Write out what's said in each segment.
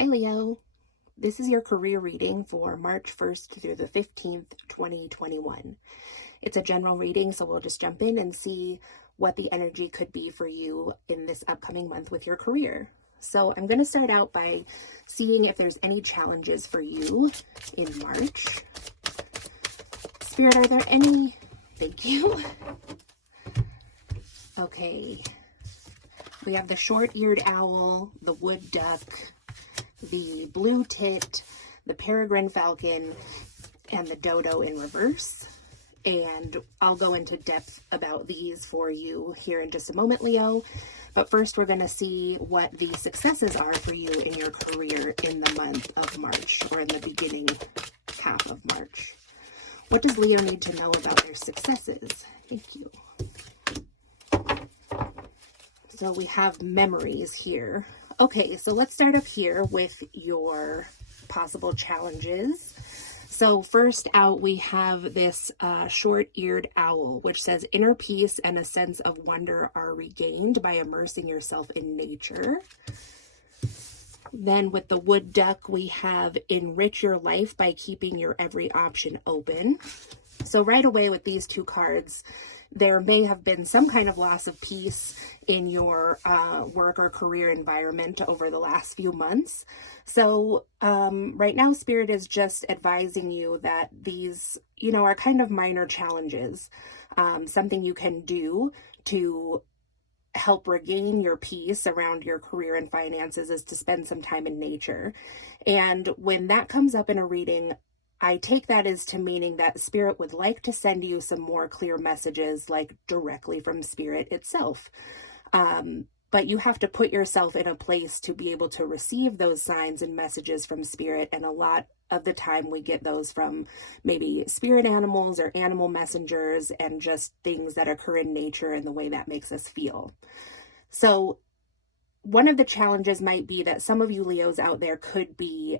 Hi Leo, this is your career reading for March 1st through the 15th, 2021. It's a general reading, so we'll just jump in and see what the energy could be for you in this upcoming month with your career. So I'm going to start out by seeing if there's any challenges for you in March. Spirit, are there any? Thank you. Okay. We have the short-eared owl, the wood duck, the blue tit, the peregrine falcon, and the dodo in reverse. And I'll go into depth about these for you here in just a moment, Leo. But first, we're going to see what the successes are for you in your career in the month of March, or in the beginning half of March. What does Leo need to know about their successes? Thank you. So we have memories here. Okay, so let's start up here with your possible challenges. So first out, we have this short-eared owl, which says inner peace and a sense of wonder are regained by immersing yourself in nature. Then with the wood duck, we have enrich your life by keeping your every option open. So right away with these two cards, there may have been some kind of loss of peace in your work or career environment over the last few months. So right now, Spirit is just advising you that these, are kind of minor challenges. Something you can do to help regain your peace around your career and finances is to spend some time in nature. And when that comes up in a reading, I take that as to meaning that Spirit would like to send you some more clear messages, like directly from Spirit itself. But you have to put yourself in a place to be able to receive those signs and messages from Spirit. And a lot of the time we get those from maybe spirit animals or animal messengers and just things that occur in nature and the way that makes us feel. So one of the challenges might be that some of you Leos out there could be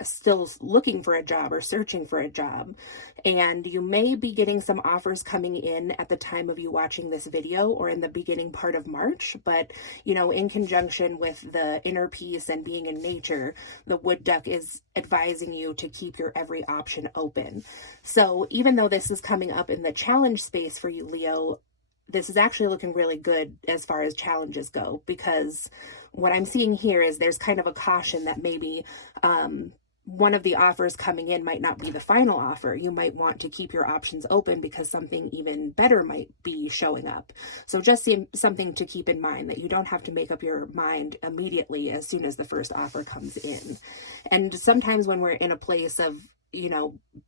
still looking for a job or searching for a job, and you may be getting some offers coming in at the time of you watching this video or in the beginning part of March. But in conjunction with the inner peace and being in nature, the wood duck is advising you to keep your every option open. So even though this is coming up in the challenge space for you Leo, this is actually looking really good as far as challenges go, because what I'm seeing here is there's kind of a caution that maybe one of the offers coming in might not be the final offer. You might want to keep your options open because something even better might be showing up. So just something to keep in mind, that you don't have to make up your mind immediately as soon as the first offer comes in. And sometimes when we're in a place of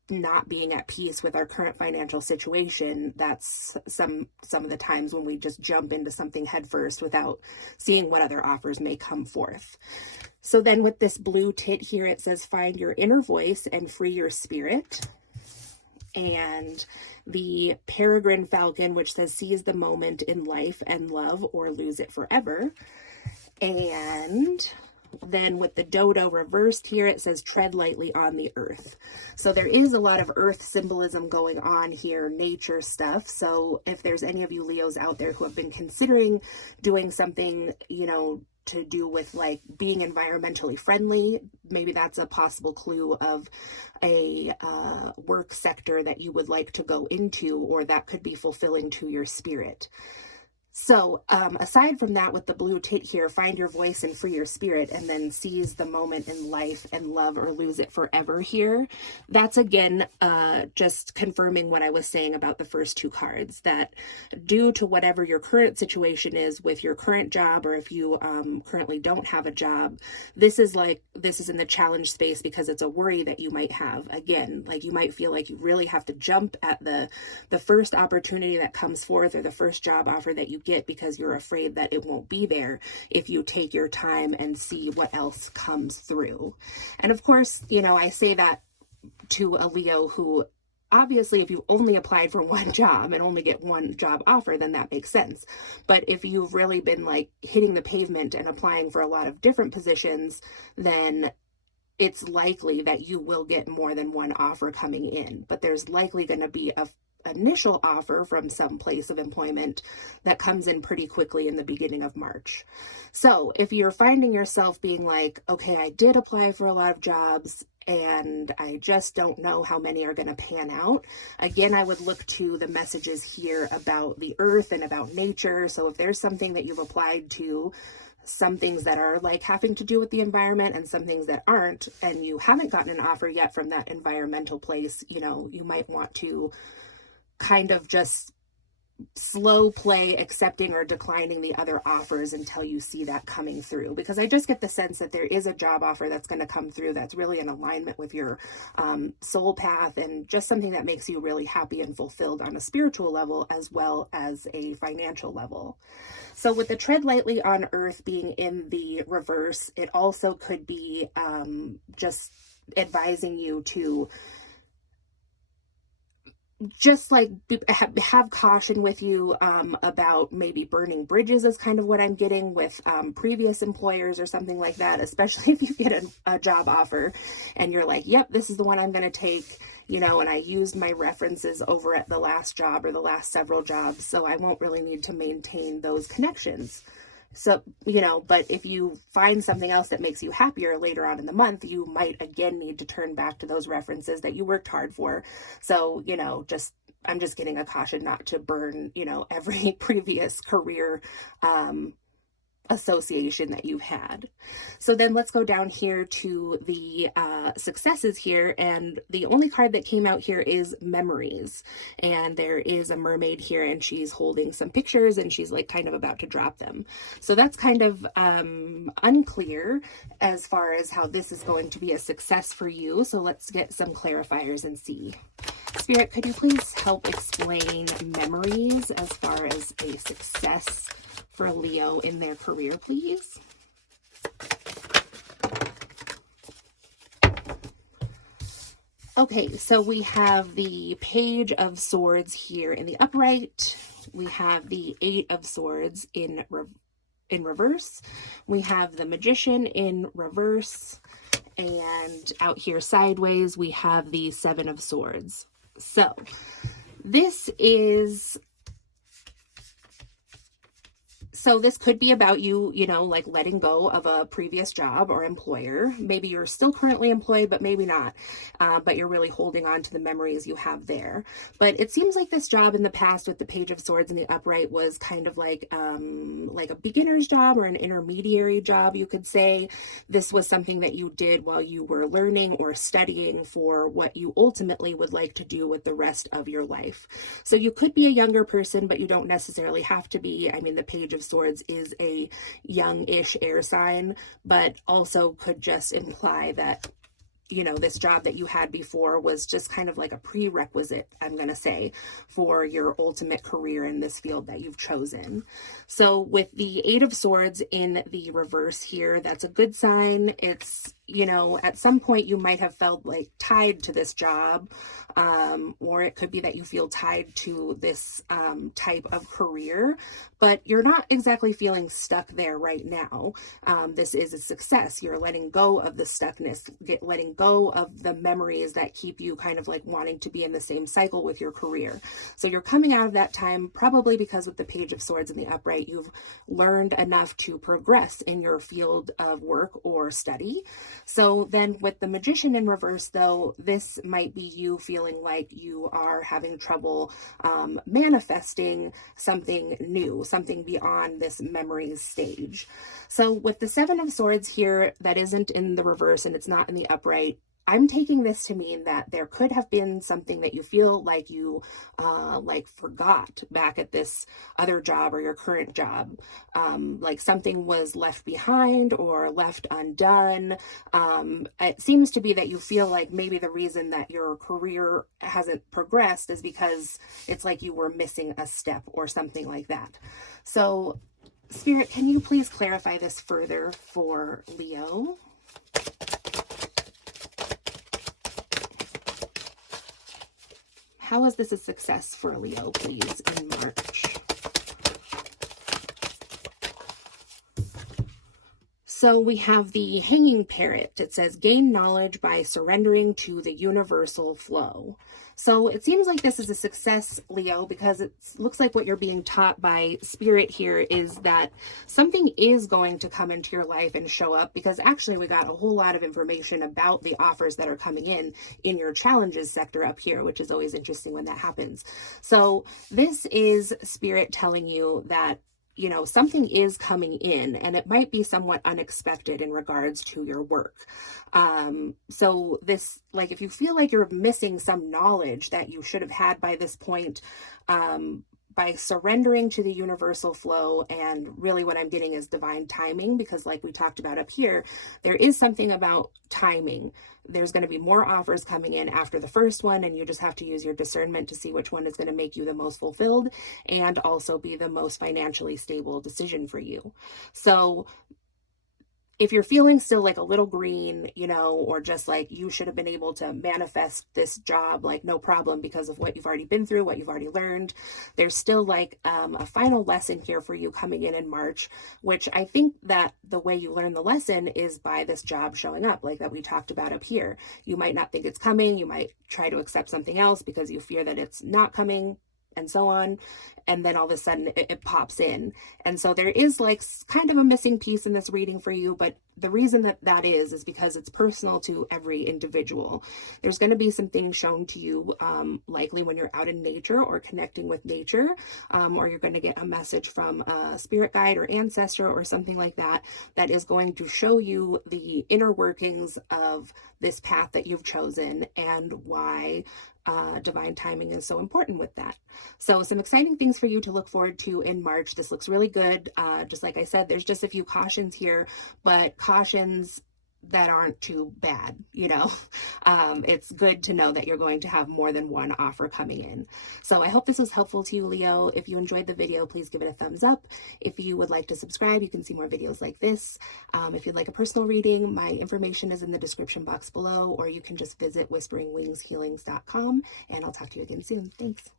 not being at peace with our current financial situation, that's some of the times when we just jump into something headfirst without seeing what other offers may come forth. So then with this blue tit here, it says find your inner voice and free your spirit. And the peregrine falcon, which says seize the moment in life and love or lose it forever. And then with the dodo reversed here, it says tread lightly on the earth. So there is a lot of earth symbolism going on here, nature stuff. So if there's any of you Leos out there who have been considering doing something, to do with like being environmentally friendly, maybe that's a possible clue of a work sector that you would like to go into, or that could be fulfilling to your spirit. So aside from that, with the blue tit here, find your voice and free your spirit, and then seize the moment in life and love or lose it forever here. That's again, just confirming what I was saying about the first two cards, that due to whatever your current situation is with your current job, or if you currently don't have a job, this is in the challenge space because it's a worry that you might have. Again, like you might feel like you really have to jump at the first opportunity that comes forth, or the first job offer that you get, because you're afraid that it won't be there if you take your time and see what else comes through. And of course, I say that to a Leo who, obviously, if you only applied for one job and only get one job offer, then that makes sense. But if you've really been like hitting the pavement and applying for a lot of different positions, then it's likely that you will get more than one offer coming in. But there's likely going to be initial offer from some place of employment that comes in pretty quickly in the beginning of March. So if you're finding yourself being like, okay, I did apply for a lot of jobs and I just don't know how many are going to pan out, again, I would look to the messages here about the earth and about nature. So if there's something that you've applied to, some things that are like having to do with the environment and some things that aren't, and you haven't gotten an offer yet from that environmental place, you know, you might want to kind of just slow play accepting or declining the other offers until you see that coming through, because I just get the sense that there is a job offer that's going to come through that's really in alignment with your soul path and just something that makes you really happy and fulfilled on a spiritual level as well as a financial level. So with the tread lightly on earth being in the reverse, it also could be just advising you to just like have caution with you about maybe burning bridges is kind of what I'm getting with previous employers or something like that, especially if you get a job offer and you're like, yep, this is the one I'm going to take, you know, and I used my references over at the last job or the last several jobs, so I won't really need to maintain those connections. So, you know, but if you find something else that makes you happier later on in the month, you might again need to turn back to those references that you worked hard for. So, you know, I'm just getting a caution not to burn, you know, every previous career association that you've had. So then let's go down here to the successes here, and the only card that came out here is memories, and there is a mermaid here and she's holding some pictures and she's like kind of about to drop them. So that's kind of unclear as far as how this is going to be a success for you. So let's get some clarifiers and see. Spirit, could you please help explain memories as far as a success for Leo in their career, please? Okay, so we have the Page of Swords here in the upright. We have the Eight of Swords in reverse. We have the Magician in reverse. And out here sideways, we have the Seven of Swords. So this could be about you, you know, like letting go of a previous job or employer. Maybe you're still currently employed, but maybe not. But you're really holding on to the memories you have there. But it seems like this job in the past with the Page of Swords in the upright was kind of like a beginner's job or an intermediary job, you could say. This was something that you did while you were learning or studying for what you ultimately would like to do with the rest of your life. So you could be a younger person, but you don't necessarily have to be. I mean, the Page of Swords is a young-ish air sign, but also could just imply that, you know, this job that you had before was just kind of like a prerequisite, I'm going to say, for your ultimate career in this field that you've chosen. So with the Eight of Swords in the reverse here, that's a good sign. It's, you know, at some point you might have felt like tied to this job, or it could be that you feel tied to this type of career, but you're not exactly feeling stuck there right now. This is a success. You're letting go of the stuckness, letting go of the memories that keep you kind of like wanting to be in the same cycle with your career. So you're coming out of that time probably because with the Page of Swords in the upright, you've learned enough to progress in your field of work or study. So then with the Magician in reverse, though, this might be you feeling like you are having trouble manifesting something new, something beyond this memories stage. So with the Seven of Swords here, that isn't in the reverse and it's not in the upright, I'm taking this to mean that there could have been something that you feel like you forgot back at this other job or your current job. Like something was left behind or left undone. It seems to be that you feel like maybe the reason that your career hasn't progressed is because it's like you were missing a step or something like that. So Spirit, can you please clarify this further for Leo? How is this a success for Leo, please, in March? So we have the Hanging Parrot. It says, gain knowledge by surrendering to the universal flow. So it seems like this is a success, Leo, because it looks like what you're being taught by Spirit here is that something is going to come into your life and show up, because actually we got a whole lot of information about the offers that are coming in your challenges sector up here, which is always interesting when that happens. So this is Spirit telling you that, you know, something is coming in, and it might be somewhat unexpected in regards to your work. So this, like, if you feel like you're missing some knowledge that you should have had by this point, by surrendering to the universal flow, and really what I'm getting is divine timing, because like we talked about up here, there is something about timing. There's going to be more offers coming in after the first one, and you just have to use your discernment to see which one is going to make you the most fulfilled and also be the most financially stable decision for you. So if you're feeling still like a little green, you know, or just like you should have been able to manifest this job, like no problem, because of what you've already been through, what you've already learned, there's still like a final lesson here for you coming in March, which I think that the way you learn the lesson is by this job showing up, like that we talked about up here. You might not think it's coming. You might try to accept something else because you fear that it's not coming, and so on, and then all of a sudden it pops in. And so there is like kind of a missing piece in this reading for you, but the reason that is because it's personal to every individual. There's going to be some things shown to you, likely when you're out in nature or connecting with nature, or you're going to get a message from a spirit guide or ancestor or something like that, that is going to show you the inner workings of this path that you've chosen and why divine timing is so important with that. So some exciting things for you to look forward to in March. This looks really good. Just like I said, there's just a few cautions here, but cautions that aren't too bad, you know. It's good to know that you're going to have more than one offer coming in. So I hope this was helpful to you, Leo. If you enjoyed the video, please give it a thumbs up. If you would like to subscribe, you can see more videos like this. If you'd like a personal reading, my information is in the description box below, or you can just visit whisperingwingshealings.com, and I'll talk to you again soon. Thanks.